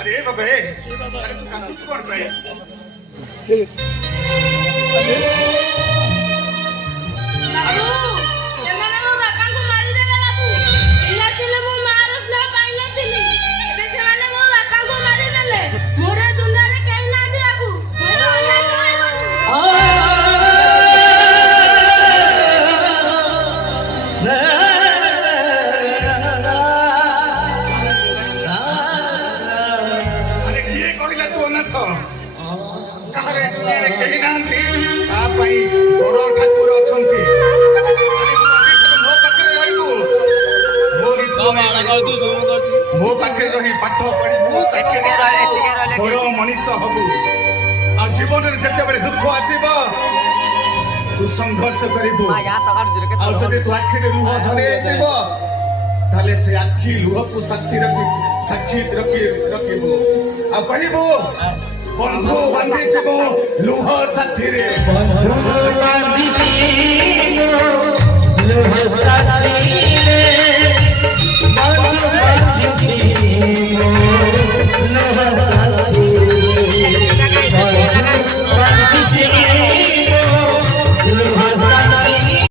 अरे बाबे अरे तू कांदूच कोण बे मो पाखे रही पाठ पढ़ू बड़ मनीष हबू आ जीवन में जिते बड़े दुख आसब तू संघर्ष करू तू आखि लुह झरे आसबे से आखि लुह को साक्षी रखू आ कहबू बंधु बांधी लुह साथी रे।